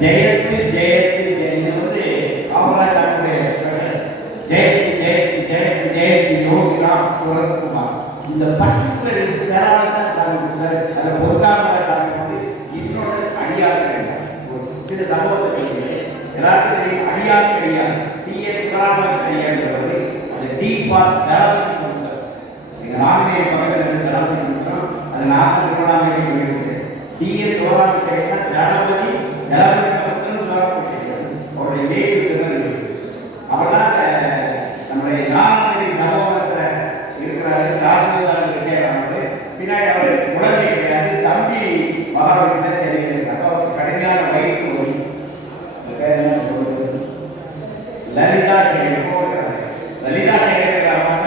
ஜெயத்து ஜெயத்து இது வந்து காமராஜருடைய ஜெயத்து ஜெயத்து ஜெயத்து ஜெயத்து யோகிராம் சுரத்குமார் இந்த பர்டிகுலர் சேராதான் காமிக்கிறார். அதை பொருளாதார காமி வந்து இன்னொரு அடியார் ஒரு சில சம்பவத்தை எல்லாருக்கும் தெரியும். அடியார் கிடையாது டிஎஸ் கலாச்சாரம் கிடையாது. அது டி ஃபார் தளபதி சொல்றார். எங்கள் நாமினே பக்கத்தில் இருந்து தளபதி சொல்கிறோம். அது நாசம் திருவண்ணாமலை டிஎஸ் சோழாமி கிடையாது தளபதி அவருடைய நேரு அவர்தான் நம்முடைய நான்கு நவமத்தில் இருக்கிறாரு. ராஜ்நாத் பின்னாடி அவர் குழந்தை கிடையாது. தம்பி மகாவிட்ட தெரிவிக்கிறார். அவருக்கு கடுமையான வயிற்று நோய். லலிதா லலிதா சேகரமாக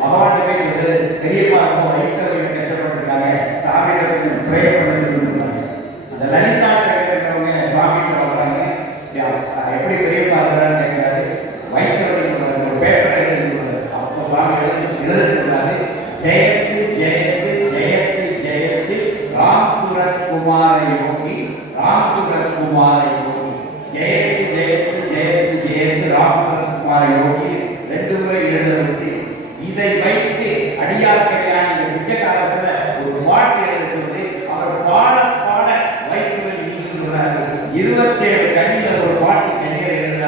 பகவான் போய் பெரியப்பா வயிற்று நோய் கஷ்டப்பட்டிருக்காங்க. சாமியிடம் ப்ரே பண்ணி சொல்லிருக்காங்க. அந்த லலிதா சேகரவங்க சுவாமிகிட்ட வர்றாங்க. எப்படி பெரியப்பா இருக்கிறான்னு கேட்கிறாரு. வயிற்று பேப்பர் எழுதுறாரு. அப்போ சுவாமி எழுதுறாரு. ஜெயத்து ஜெயத்து ஜெயத்து ஜெயத்து ராம்சுரத் குமார யோகி ராம்சுரத் குமார யோகி ஜெயத்து ஜெயத்து ஜெயத்து ஜெயத்து ராம்சுரத் குமார யோகி 2 முறை எழுதுறது. இதை வைத்து அடியார் கல்யாணம் இந்த மிச்ச காலத்தில் ஒரு பாட்டு எழுதுறது. அவர் பாட பாட வயிற்று 27 கண்ணியில் ஒரு பாட்டு கண்ணீர் எழுதுறாரு.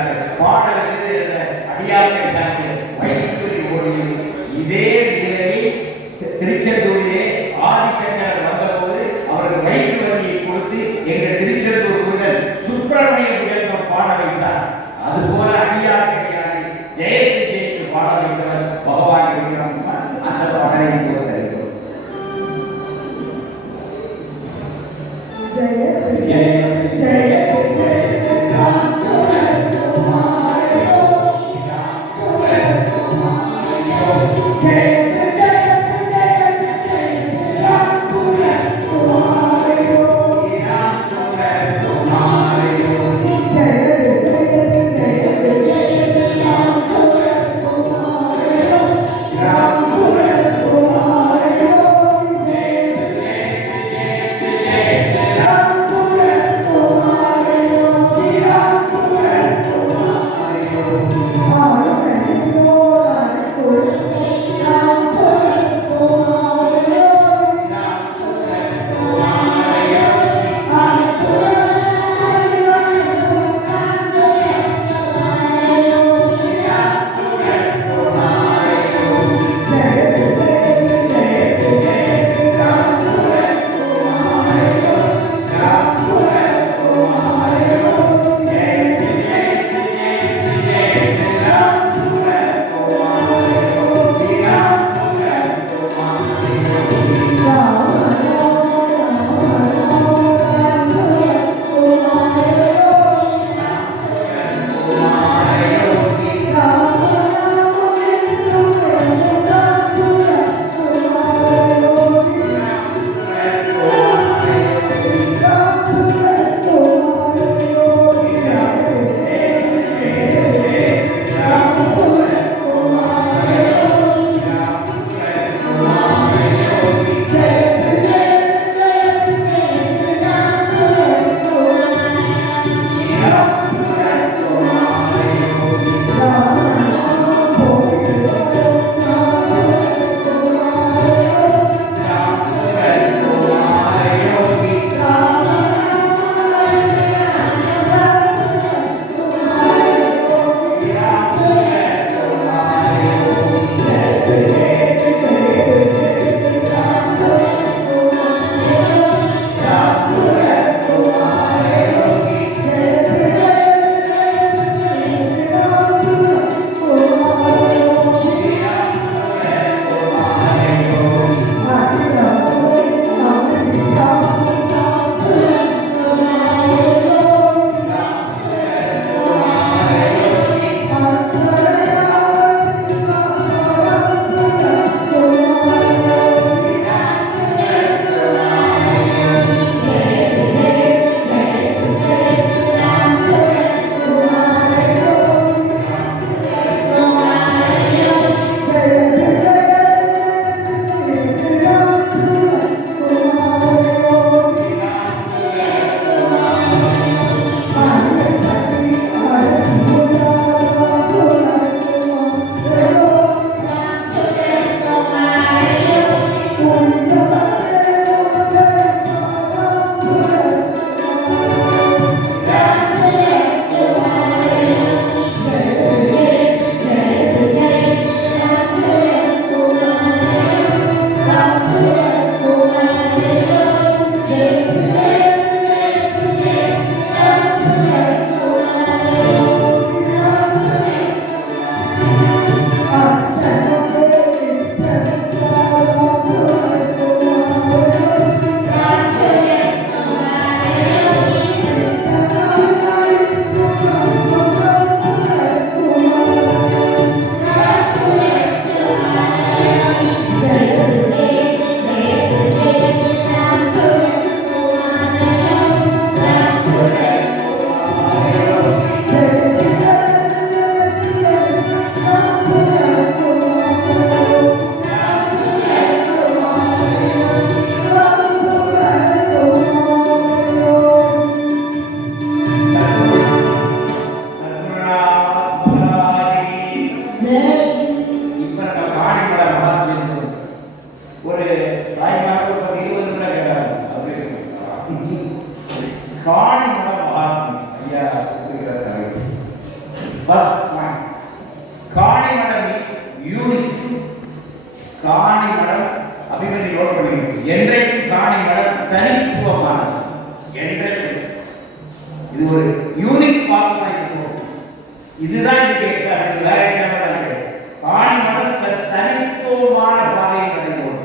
இதுதான் இதுக்கு எக்ஸாம்பிள். வேற எக்ஸாம்பிள் இருக்கு. காணி மடம் தனித்துவமான பாதையை கிடைக்கும்.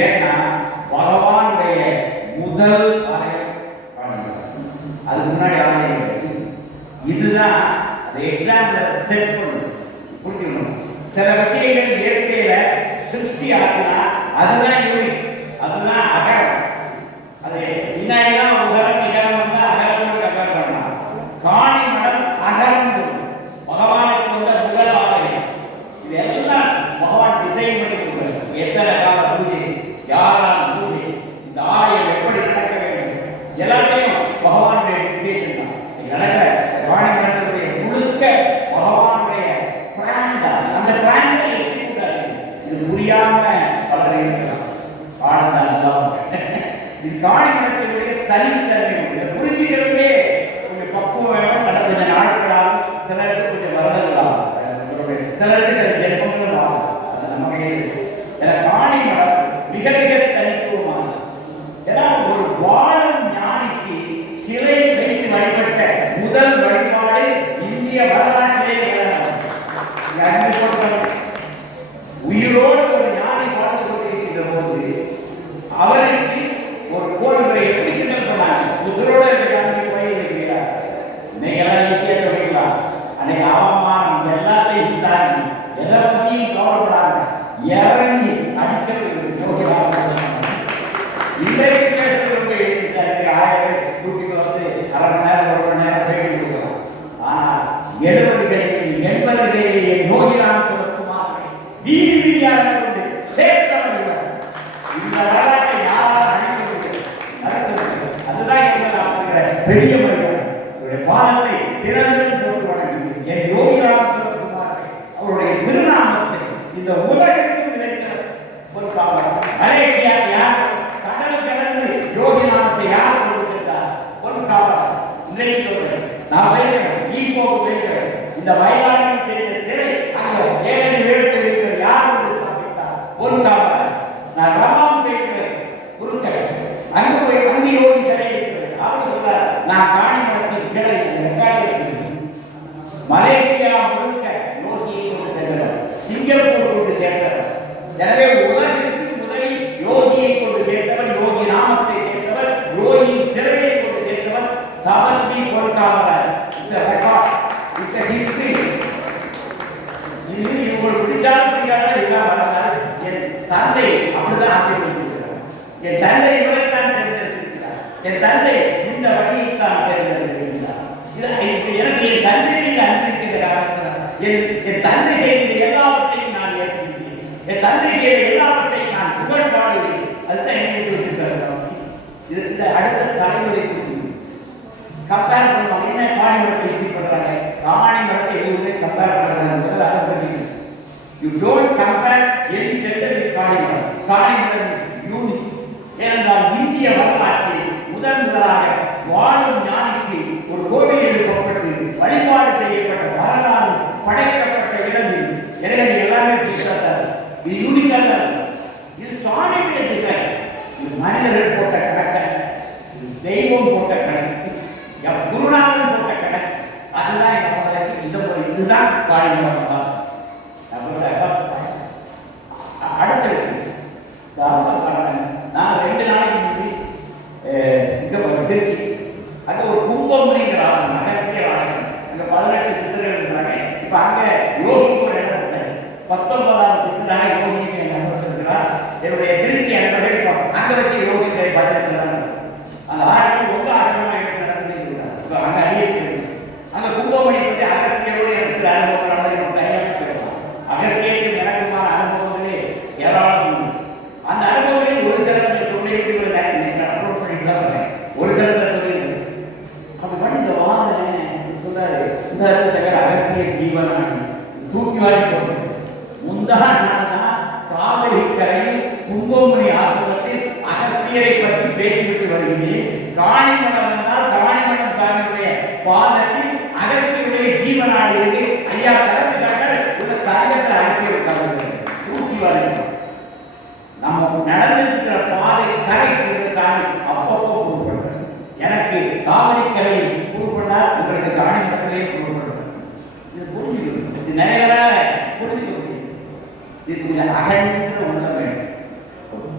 ஏன்னா பகவானுடைய முதல் ஆலயம் காணி மடம். அதுக்கு முன்னாடி ஆலயம் இதுதான் அந்த எக்ஸாம்பிள் செட் பண்ணணும், புரிஞ்சுக்கணும். சில விஷயங்கள் இயற்கையில சிருஷ்டி ஆகுனா அதுதான் யூனிக், அதுதான் அகரம். அது முன்னாடிதான் உகரம் நிகரம் வந்து அகரம் கம்பேர் பண்ணலாம். காணி மடம் அகரம் பகவானுக்கு வந்த முதல் ஆலயம். இது எல்லாம் பகவான் டிசைன் பண்ணி கொடுக்குறாரு. எத்தனை கால பூஜை, யாரால் பூஜை, இந்த ஆலயம் எப்படி நடக்க வேண்டும், எல்லாத்தையும் பகவானுடைய டிக்டேஷன் தான். நடக்க காணி மடத்துடைய முழுக்க பகவானுடைய பிளான் தான். அந்த பிளான் இது புரியாம பலரை ஆனந்தான். இது காணி மடத்தினுடைய தனித்தன்மை புரிஞ்சுக்கிறதே கொஞ்சம் பக்குவம் வேணும். கடந்த நாட்களால் சிலருக்கு கொஞ்சம் வருடங்களால் சிலருக்கு ஜென்மங்களும் ஆகும். அது நமக்கு காணி மடம் மிக மிக தனித்துவமானது. ஏன்னா ஒரு வாழும் ஞானிக்கு சிலை வைத்து வழிபட்ட முதல் வழிபாடு இந்திய வரலாற்றிலே உயிரோடு ஒரு ஞானி வாழ்ந்து கொண்டிருக்கின்ற போது அவருக்கு ஒரு கோவிலை எப்படி கிண்டல் பண்ணாங்க. உயிரோட இருக்காங்க கோயில் வைக்கிறார். இன்னைக்கு எல்லாம் ஈஸியாக வைக்கலாம். அன்னைக்கு அவமானம் எல்லாத்தையும் தாண்டி எதை பற்றியும் கவலைப்படாங்க இறங்கி அடிச்சது இன்றைக்கு பேசுறவங்க எழுதிட்டாங்க. 1000 கூட்டிட்டு வந்து அரை மணி நேரம் 1 மணி நேரம் பேட்டி கொடுக்கலாம். ஆனால் 70களில் 80களிலேயே யோகிராம் வீதி வீதியாக கொண்டு சேர்த்தவர். இந்த வரலாற்றை யாரால் அழிக்க நடக்கிறது? அதுதான் எங்கள் பெரிய மனிதர் பாதத்தை திறனில் போட்டு வணங்கி என் யோகிராம் அவருடைய திருநாமத்தை இந்த உலகத்தில் நினைத்த ஒரு காலம். மலேசியா யார் கடல் கடந்து யோகிநாமத்தை யார் கொடுத்திருந்தார்? ஒரு காலம். இன்றைக்கு நான் வைக்கிறேன், ஈகோக்கு வைக்கிறேன். இந்த வயலாளில் செய்த சிலை அங்கே ஏழை வேறு யார் ஸ்தாபித்தார்? ஒரு காலம். நான் ரமாம் வைக்கிறேன் குறுக்க அங்கு போய் அங்கு யோகி சிலை இருக்கிறது. அவர் சொல்றார், நான் காணி மடத்தில் கிளை மலேசியா முழுக்க யோகியை கொண்டு சென்றவர், சிங்கப்பூர் கொண்டு சேர்ந்தவர். எனவே உலகிற்கு முதலில் யோகியை கொண்டு சேர்த்தவர், யோகி நாமத்தை சேர்த்தவர், யோகி சிலையை கொண்டு சேர்த்தவர் தபஸ்வி பொறுக்காமலர். இது உங்களுக்கு பிடிச்சாலும் பிடிக்காத இதெல்லாம் வரலாறு. என் தந்தை அப்படிதான் ஆசைப்பட்டிருக்கிறார். என் தந்தை இவரைத்தான் தேர்ந்தெடுத்திருக்கிறார். என் தந்தை இந்த வழியைத்தான் தேர்ந்தெடுத்திருக்கிறார். எனக்கு என் தந்தையில் அன்பிருக்கிற என் தந்தை செய்த எல்லாவற்றையும் நான் ஏற்கிறேன். என் தந்தை செய்த எல்லாவற்றையும் நான் புகழ்பாடுகிறேன். அதுதான் எனக்கு விட்டுருக்கிறார். இது இந்த அடுத்த தலைமுறைக்கு கம்பேர் பண்ணுவாங்க. என்ன காணி மரத்தை எப்படி பண்றாங்க? காணி மரத்தை எதுவுமே கம்பேர் பண்றாங்க. அதை பண்ணிட்டு you don't compare any centre with காணி மரம். காணி மரம் யூனிக். ஏனென்றால் இந்திய வரலாற்றில் முதலாக வாழும் ஞானிக்கு ஒரு கோவில் எழுப்பப்பட்டு வழிபாடு செய்யப்பட்ட வரலாறு படைக்கப்பட்ட இடங்கள். எனவே எல்லாமே பிடிச்சார். இது யூனிக்காக இது சுவாமியுடைய டிசைன். இது மனிதர்கள் போட்ட கணக்கு, தெய்வம் போட்ட கணக்கு, குருநாதன் போட்ட கணக்கு. அதுதான் இதுதான் காணி மரம் தான். அடுத்த நான் 2 நாளைக்கு முன்னாடி இங்க திருச்சி அங்க ஒரு கும்பமுனிங்கிற ஆசனம், அகஸ்திய ஆசனம். அங்க 18 சித்தர்கள் இருக்கிறாங்க. இப்ப அங்க யோகிக்கு ஒரு இடம் இல்லை. 19வது சித்தராக யோகிக்கு என் நண்பர் இருக்கிறார். என்னுடைய திருச்சி அங்க வச்சு யோகிகளை பஜனை அந்த ஆயிரம் ரொம்ப ஆசிரமா எடுத்து நடந்துருக்கிறார். அங்க அடியே அங்க கும்பமணி பற்றி அகஸ்தியோடு எனக்கு அனுபவம் அகஸ்தியருக்கு எனக்குமான அனுபவங்களே ஏராளம். அந்த அனுபவங்களில் ஒரு சிலர் சொல்லிட்டு ஒரு சிலர் சொல்லி அப்ப பண்ணி இந்த வாதம் சொல்றாரு. இந்த அகஸ்திய ஜீவனானி தூக்கி வாடி போட்டு முந்தா நான் தான் காவிரி கரையில் கும்பமணி ஆசிரமத்தில் அகஸ்தியரை பற்றி பேசிவிட்டு வருகிறேன். காணிமடம் என்றால் காணிமடம் சாமியுடைய பாதத்தில் அகஸ்தியுடைய ஜீவனாடி இருக்கு. ஐயா கலந்துக்காக உள்ள தரகத்தை அரசியல் தூக்கி வாடி நம்ம நடந்திருக்கிற பாதை கரைக்கு சாமி அப்பப்போ கூறுபடுறது. எனக்கு காவிரி கரையை கூறுபட்டால் உங்களுக்கு காணிமடத்திலே கூறுபடுறது. இது இது நிறைய புரிஞ்சுக்க முடியும். இது கொஞ்சம் அகன்ற உணர வேண்டும்,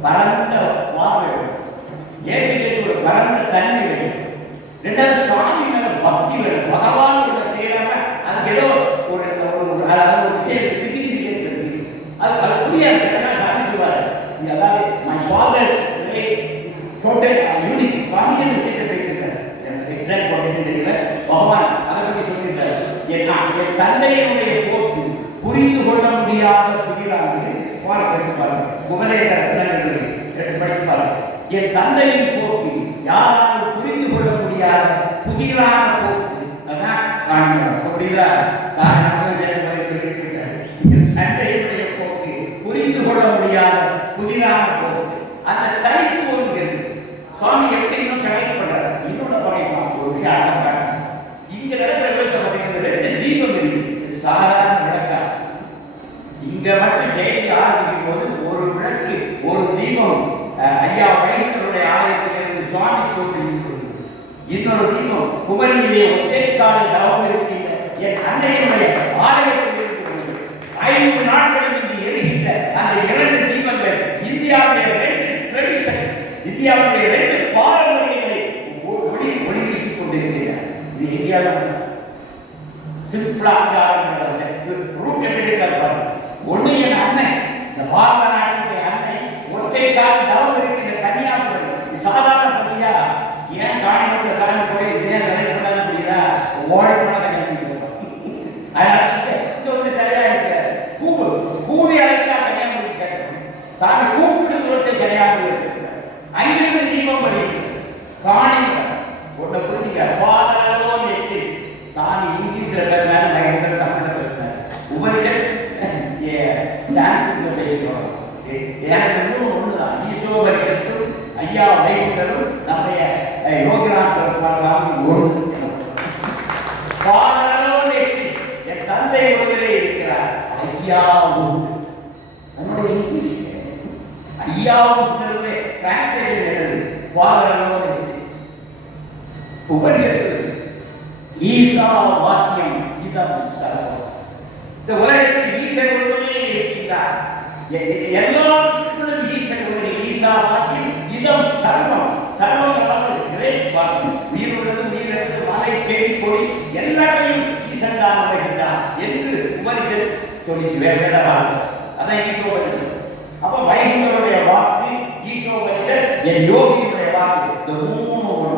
பரந்த பார்வை வேண்டும், ஏற்றிലേക്ക് ஒரு பரந்த தன்மை வேண்டும். ரெண்டாவது சுவாமி மேல பக்தி வேண்டும். பகவானோட செய்யறாங்க அதுக்கு ஏதோ ஒரு அதாவது ஒரு விஷயம் சிக்னிஃபிகன்ஸ் இருக்கு. அது புரியாது. சாமி சொல்வார், அதாவது மை ஃபாதர் டோட்டல் யூனிக். சுவாமியின் விஷயத்தை பேசியிருக்காரு. எனக்கு எக்ஸாக்ட் கொட்டேஷன் தெரியல. பகவான் அதை பற்றி சொல்லியிருக்காரு. என் தந்தையினுடைய போக்கு புரிந்து கொள்ள முடியாத புதிரானது என் தந்தையின் போக்கு யாராலும் புரிந்து கொள்ள முடியாத புதிரான போக்கு. அதான் புரியுதா? என் தந்தையினுடைய போக்கு புரிந்து கொள்ள முடியாத புதிரான போக்கு. அந்த தலைப்பு ஒரு சுவாமி எப்படி இன்னும் கனெக்ட் பண்றாரு. இன்னொன்னு பாருங்க, ஒரு விஷயம் இங்க நடக்கிற ரெண்டு தீபம் இருக்கு. சாதாரண விளக்கா இங்க மட்டும் ஜெயந்தி ஆரம்பிக்கும் போது ஒரு விளக்கு ஒரு தீபம் ஐயா வைத்தருடைய ஆலயத்திலிருந்து சுவாமி தோன்றி இன்னொரு தீபம் குமரியிலே ஒற்றைக்கால தவம் இருக்கின்ற என் அன்னையினுடைய ஆலயத்தில் இருக்கிறது. 5 நாட்களில் இன்று எரிகின்ற அந்த 2 தீபங்கள் இந்தியாவுடைய 2 ட்ரெடிஷன், இந்தியாவுடைய 2 பாரம்பரியங்களை ஒளி வீசிக் கொண்டிருக்கிறார். இது இந்தியாவில் சிம்பிளா ரூட் எடுக்கிறார். ஒண்ணு என் அன்னை, இந்த பாரத நாட்டுடைய அன்னை ஒற்றைக்கால் தவம் இருக்கின்ற கன்னியாகுமரி. சாதாரண பதியா ஏன் காணிமன்ற சாமி போய் ஏன் செலக்ட் பண்ணாத முடியுதா? ஓடி பண்ணாத வந்து சரியா இருக்க கூவி அழைத்தா கன்னியாகுமரி கேட்கணும். சாமி கூப்பிட்டு தூரத்தை கன்னியாகுமரி அங்கிருந்து தீபம் படிக்கிறது. காணிமரம் ஒன்றை புரிஞ்சுக்க பாதலோ நெச்சு சாமி இங்கிலீஷ்ல இருக்கிறதுனால பயங்கர தமிழ்ல பேசுறாரு. உபரிஷத் எனக்கு ஒண்ணுதான் ஈசோபரிஷத்து ஐயா வைகுண்டரும் நம்முடைய யோகிராம் ஒன்று. பாதலோ நெச்சு என் தந்தை உலகிலே இருக்கிறார். ஐயா நம்முடைய இங்கிலீஷ் ஐயாவுடைய டிரான்ஸ்லேஷன் எழுது பாதலோ நெச்சு. உபரிஷத்து ஈசா வாக்கியம் இதம் சர்வம். இந்த உலகத்தில் ஈசன் ஒருவனே இருக்கின்றார். எல்லாருக்கும் ஈசன் ஒருவனே. ஈசா வாக்கியம் இதம் சர்வம். சர்வம் அதாவது கிரேட் வாக்கியம். நீரிலிருந்து மலை செடி கொடி எல்லாரையும் ஈசன் தான் உலகின்றார் என்று உபரிஷத் சொல்லி வேற வாக்கு. அதான் ஈசோபரிஷத். அப்ப வைகுண்டருடைய வாக்கு ஈசோபரிஷத், என் யோகியினுடைய வாக்கு. இந்த 3 ஒன்று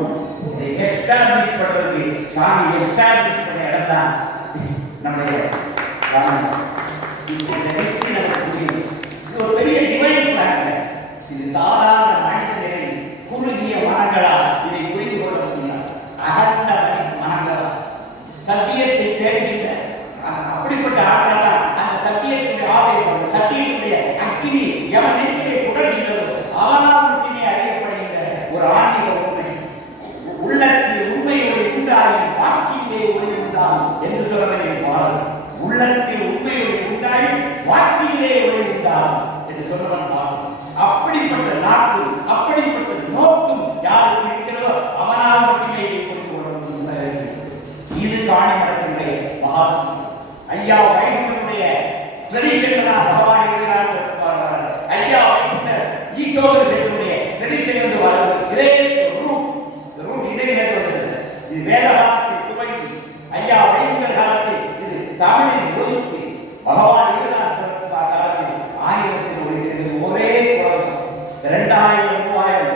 எஸ்டாப்ளிஷ் பண்றது சாமி எஸ்டாப்ளிஷ் பண்ண இடம் தான் நம்முடைய இது ஒரு பெரிய டிவைன் பிளான். இது சாதாரண மனித நிலை குறுகிய மனங்களா இதை புரிந்து கொள்ள முடியாது. அகண்ட மனங்களா சத்தியத்தை தேடுகின்ற அப்படிப்பட்ட ஆட்களா அந்த சத்தியத்துடைய ஆலயம், சத்தியத்துடைய அக்கினி எவன் நெஞ்சிலே புகழ்கின்றதோ அவனால் மட்டுமே அறியப்படுகின்ற ஒரு ஆன்மீக உண்மை. உள்ளத்தில் உண்மையோடு உண்டாகி வாக்கிலே ஒளி உண்டாகும் என்று சொல்வதை பாரு. உள்ளத்தில் உண்மையோடு உண்டாகி வாக்கிலே ஒளி உண்டாகும் என்று சொல்வன் பாரு. அப்படிப்பட்ட நாக்கு அப்படிப்பட்ட நோக்கும் யாருக்கு இருக்கிறதோ அவனால் மட்டுமே புரிந்து கொள்ள முடியும். இது காணிமரத்தினுடைய மகாத்மா. ஐயா வைகுண்டனுடைய ட்ரெடிஷனலா பகவான் எழுதினார். ஐயா வைகுண்ட ஈசோபரிஷத்துடைய ட்ரெடிஷன் என்று வருவது இதே இது வேத காலத்தில் துவங்கி ஐயா வைகுண்டர் காலத்தில் இது தமிழில் ஒதுக்கி பகவான் காலத்தில் ஆயிரத்தில் ஒதுக்கிறது ஒரே குரல். 2000 3000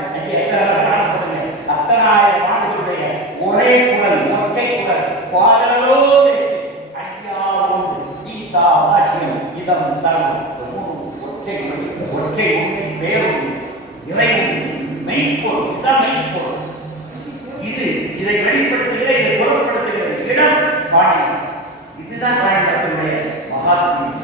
அத்தனை ஆயிரம் ஆண்டுகளுடைய ஒரே குரல், ஒற்றை குரல். பாடலோ ஐயா கீதா வாக்கியம் இதம் தரம். ஒற்றை ஒற்றை பேரும் இறைவன் மெய்ப்பொருள். இதான் மெய்ப்பொருள். இதை வெளிப்படுத்துகிற இதை பொருட்படுத்துகிற இடம் காணிமரம். இதுதான் காணிமரத்தினுடைய மகாத்மியம்.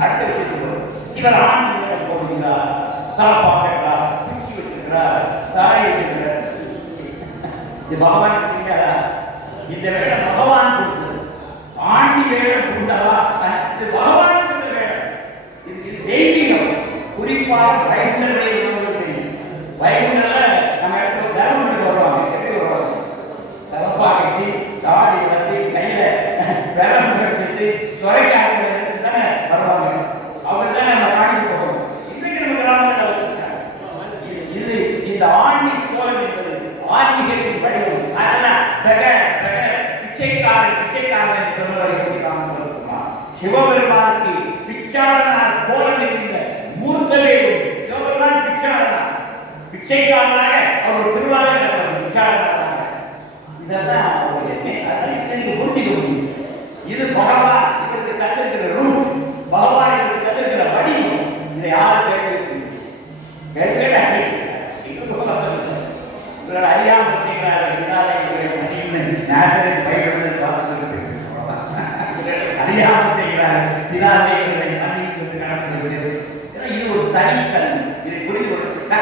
அடுத்த விஷயத்தில் இவர் ஆண்டு போடுகிறார், சாப்பாடுகிறார், பிடிச்சி வச்சிருக்கிறார், தாய் வச்சிருக்கிறார். இது பகவான் இந்த வேடம் பகவான் கொடுத்தது. ஆண்டி வேடம் உண்டவா? இது பகவான் கொடுத்த வேடம். இது தெய்வீகம். குறிப்பாக வைகுண்டரை வைகுண்டல நம்ம இடத்துல தர்மம் வருவாங்க. எப்படி வருவாங்க? தரப்பா கட்டி தாடி வளர்த்தி கையில விரல் முயற்சித்து சுரைக்காக தானே வருவாங்க. அவர் தானே நம்ம காணிக்க போகிறோம். இன்னைக்கு நம்ம கிராமத்தில் இது இந்த ஆன்மீக கோலம் என்பது ஆன்மீகத்தின் வடிவம். அதெல்லாம் பிச்சைக்காரன் சொல்லுவதை சிவபெருமானுக்கு பிச்சாளனார் கோலம் இருந்த மூர்த்தவே சிவபெருமான் பிச்சைக்காரனாக அவர் திருவாரூர் பிச்சாளனாக இதெல்லாம் இது பகவான் இதற்கு கத்திருக்கிற ரூட், பகவான் இதற்கு கத்திருக்கிற வடிவம். இதை யாரும் இவர்கள் அறியாமல் செய்கிறார்கள். அறியாமல் செய்கிறார்கள். இது ஒரு தனித்தன். இதை புரிந்து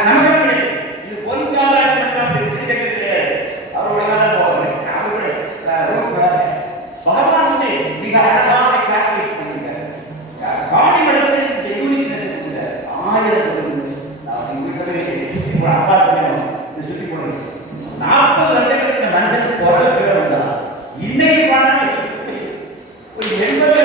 நமக்கு இது கொஞ்சம் பகவான் வந்து மிக அழகாக கிளாசிஃபை பண்ணிருக்காரு. காணி வளர்ந்து இந்த யூனிக்னஸ் ஆயிரம் அப்பா சுற்றி போடுறது 40 வருடங்களுக்கு இந்த மனுஷனுக்கு பிறகு வந்தா இன்னைக்கு ஒரு 80